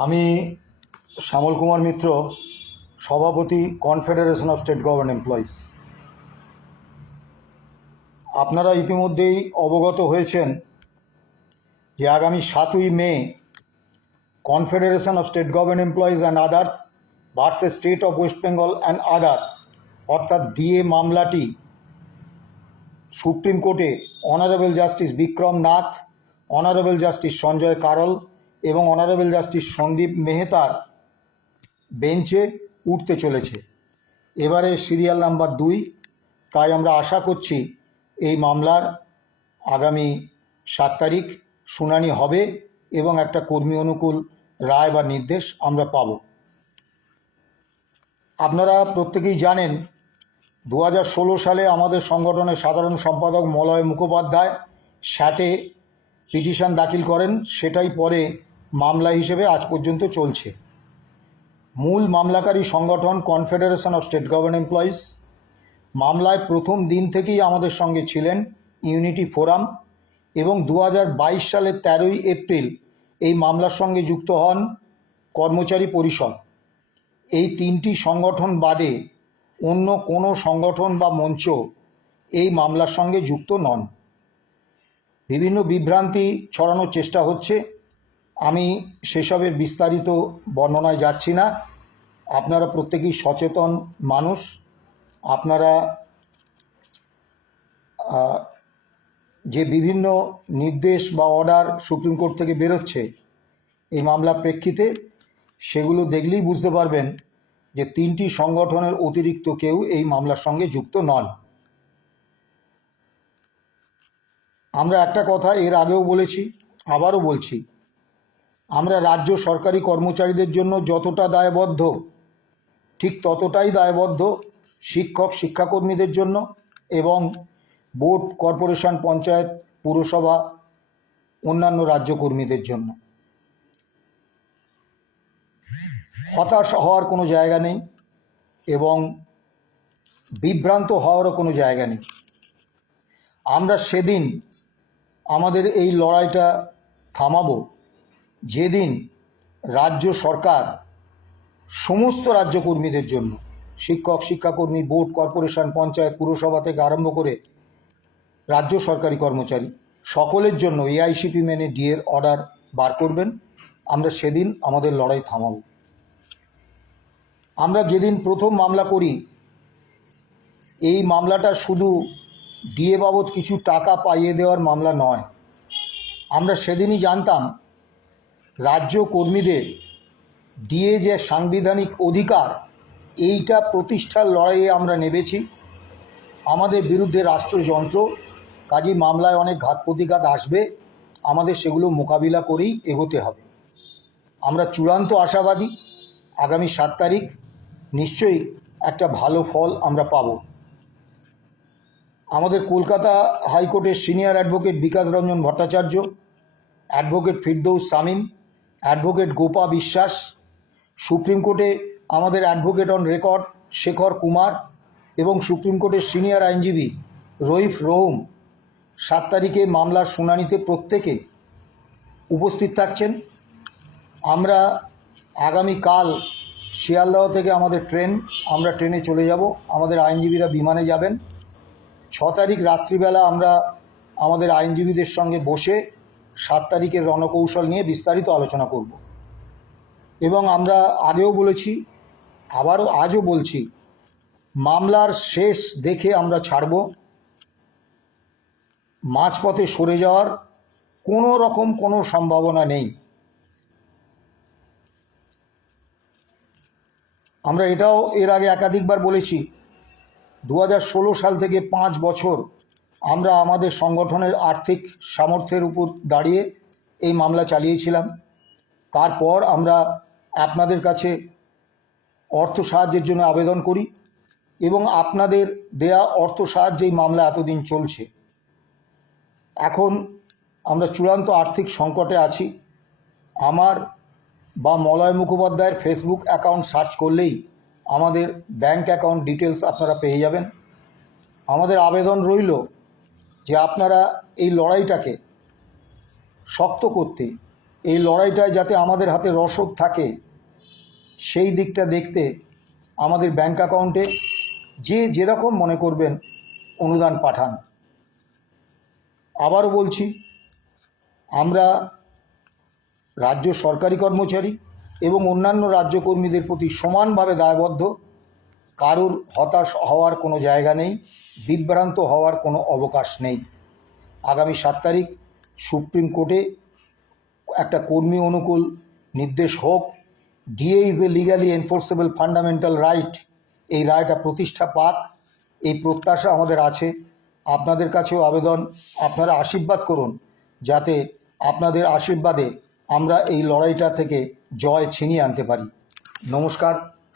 আমি শ্যামল কুমার মিত্র, সভাপতি confederation of state government employees আপনারা ইতিমধ্যেই অবগত হয়েছেন যে আগামী সাতই May confederation of state government employees and others versus state of West Bengal and others অর্থাৎ ডিএ মামলাটি সুপ্রিম কোর্টে honourable justice Bikram Nath honourable justice Sanjay Karol এবং অনারেবল জাস্টিস সন্দীপ মেহতার বেঞ্চে উঠতে চলেছে। এবারে সিরিয়াল নাম্বার দুই। তাই আমরা আশা করছি এই মামলার আগামী সাত তারিখ শুনানি হবে এবং একটা কর্মী অনুকূল রায় বা নির্দেশ আমরা পাব। আপনারা প্রত্যেকেই জানেন দু হাজার ষোলো সালে আমাদের সংগঠনের সাধারণ সম্পাদক মলয় মুখোপাধ্যায় স্যাটে পিটিশন দাখিল করেন। সেটাই পরে মামলা হিসেবে আজ পর্যন্ত চলছে। মূল মামলাকারী সংগঠন confederation of state govern employees মামলায় প্রথম দিন থেকেই আমাদের সঙ্গে ছিলেন ইউনিটি ফোরাম এবং দু হাজার বাইশ সালের তেরোই এপ্রিল এই মামলার সঙ্গে যুক্ত হন কর্মচারী পরিষদ। এই তিনটি সংগঠন বাদে অন্য কোনো সংগঠন বা মঞ্চ এই মামলার সঙ্গে যুক্ত নন। বিভিন্ন বিভ্রান্তি ছড়ানোর চেষ্টা হচ্ছে। আমি সেসবের বিস্তারিত বর্ণনায় যাচ্ছি না। আপনারা প্রত্যেকেই সচেতন মানুষ। আপনারা যে বিভিন্ন নির্দেশ বা অর্ডার সুপ্রিম কোর্ট থেকে বেরোচ্ছে এই মামলার প্রেক্ষিতে, সেগুলো দেখলেই বুঝতে পারবেন যে তিনটি সংগঠনের অতিরিক্ত কেউ এই মামলার সঙ্গে যুক্ত নন। আমরা একটা কথা এর আগেও বলেছি, আবারও বলছি আমরা রাজ্য সরকারি কর্মচারীদের জন্য যতটা দায়বদ্ধ, ঠিক ততটাই দায়বদ্ধ শিক্ষক, শিক্ষাকর্মীদের জন্য এবং বোর্ড, কর্পোরেশন, পঞ্চায়েত, পুরসভা, অন্যান্য রাজ্য কর্মীদের জন্য। হতাশ হওয়ার কোনো জায়গা নেই এবং বিভ্রান্ত হওয়ারও কোনো জায়গা নেই। আমরা সেদিন আমাদের এই লড়াইটা থামাবো। যেদিন রাজ্য সরকার সমস্ত রাজ্য কর্মীদের জন্য, শিক্ষক, শিক্ষাকর্মী, বোর্ড, কর্পোরেশন, পঞ্চায়েত, পুরসভা থেকে আরম্ভ করে রাজ্য সরকারি কর্মচারী, সকলের জন্য এআইসিপি মেনে ডিএর অর্ডার বার করবেন। আমরা সেদিন আমাদের লড়াই থামাব। আমরা যেদিন প্রথম মামলা করি, এই মামলাটা শুধু ডিএ বাবদ কিছু টাকা পাইয়ে দেওয়ার মামলা নয়। আমরা সেদিনই জানতাম রাজ্য কর্মীদের ডিএ যে সাংবিধানিক অধিকার, এইটা প্রতিষ্ঠার লড়াইয়ে আমরা নেমেছি। আমাদের বিরুদ্ধে রাষ্ট্রযন্ত্র কাজী মামলায় অনেক ঘাত প্রতিঘাত আসবে। আমাদের সেগুলো মোকাবিলা করেই এগোতে হবে। আমরা চূড়ান্ত আশাবাদী, আগামী সাত তারিখ নিশ্চয়ই একটা ভালো ফল আমরা পাব। আমাদের কলকাতা হাইকোর্টের senior advocate Bikash Ranjan Bhattacharya, advocate Firdous Samim advocate Gopa Biswas, supreme কোর্টে আমাদের advocate on record Shekhar Kumar এবং সুপ্রিম কোর্টের সিনিয়র আইনজীবী রইফ রোহম সাত তারিখে মামলার শুনানিতে প্রত্যেকে উপস্থিত থাকছেন। আমরা আগামীকাল শিয়ালদহ থেকে আমাদের ট্রেন, আমরা ট্রেনে চলে যাব, আমাদের আইনজীবীরা বিমানে যাবেন। ছ তারিখ রাত্রিবেলা আমরা আমাদের আইনজীবীদের সঙ্গে বসে সাত তারিখের রণকৌশল নিয়ে বিস্তারিত আলোচনা করব। এবং আমরা আগেও বলেছি, আবারও আজও বলছি, মামলার শেষ দেখে আমরা ছাড়ব। মাঝপথে সরে যাওয়ার কোনো রকম কোনো সম্ভাবনা নেই। আমরা এটাও এর আগে একাধিকবার বলেছি, দু হাজার ষোলো সাল থেকে পাঁচ বছর আমরা আমাদের সংগঠনের আর্থিক সামর্থ্যের উপর দাঁড়িয়ে এই মামলা চালিয়েছিলাম। তারপর আমরা আপনাদের কাছে অর্থ সাহায্যের জন্য আবেদন করি এবং আপনাদের দেয়া অর্থ সাহায্যেই মামলা এতদিন চলছে। এখন আমরা চূড়ান্ত আর্থিক সংকটে আছি। আমার বা মলয় মুখোপাধ্যায়ের ফেসবুক অ্যাকাউন্ট সার্চ করলেই আমাদের ব্যাংক অ্যাকাউন্ট ডিটেলস আপনারা পেয়ে যাবেন। আমাদের আবেদন রইল যে আপনারা এই লড়াইটাকে শক্ত করতে, এই লড়াইটায় যাতে আমাদের হাতে রসদ থাকে, সেই দিকটা দেখতে আমাদের ব্যাংক অ্যাকাউন্টে যে যেরকম মনে করবেন অনুদান পাঠান। আবারও বলছি, আমরা রাজ্য সরকারি কর্মচারী এবং অন্যান্য রাজ্য কর্মীদের প্রতি সমানভাবে দায়বদ্ধ। কারোর হতাশ হওয়ার কোনো জায়গা নেই বিভ্রান্ত হওয়ার কোনো অবকাশ নেই। আগামী সাত তারিখ সুপ্রিম কোর্টে একটা কর্মী অনুকূল নির্দেশ হোক। DA is a legally enforceable fundamental right এই রায়টা প্রতিষ্ঠা পাক। এই প্রত্যাশা আমাদের আছে। আপনাদের কাছেও আবেদন। আপনারা আশীর্বাদ করুন যাতে আপনাদের আশীর্বাদে আমরা এই লড়াইটা থেকে জয় ছিনিয়ে আনতে পারি। নমস্কার।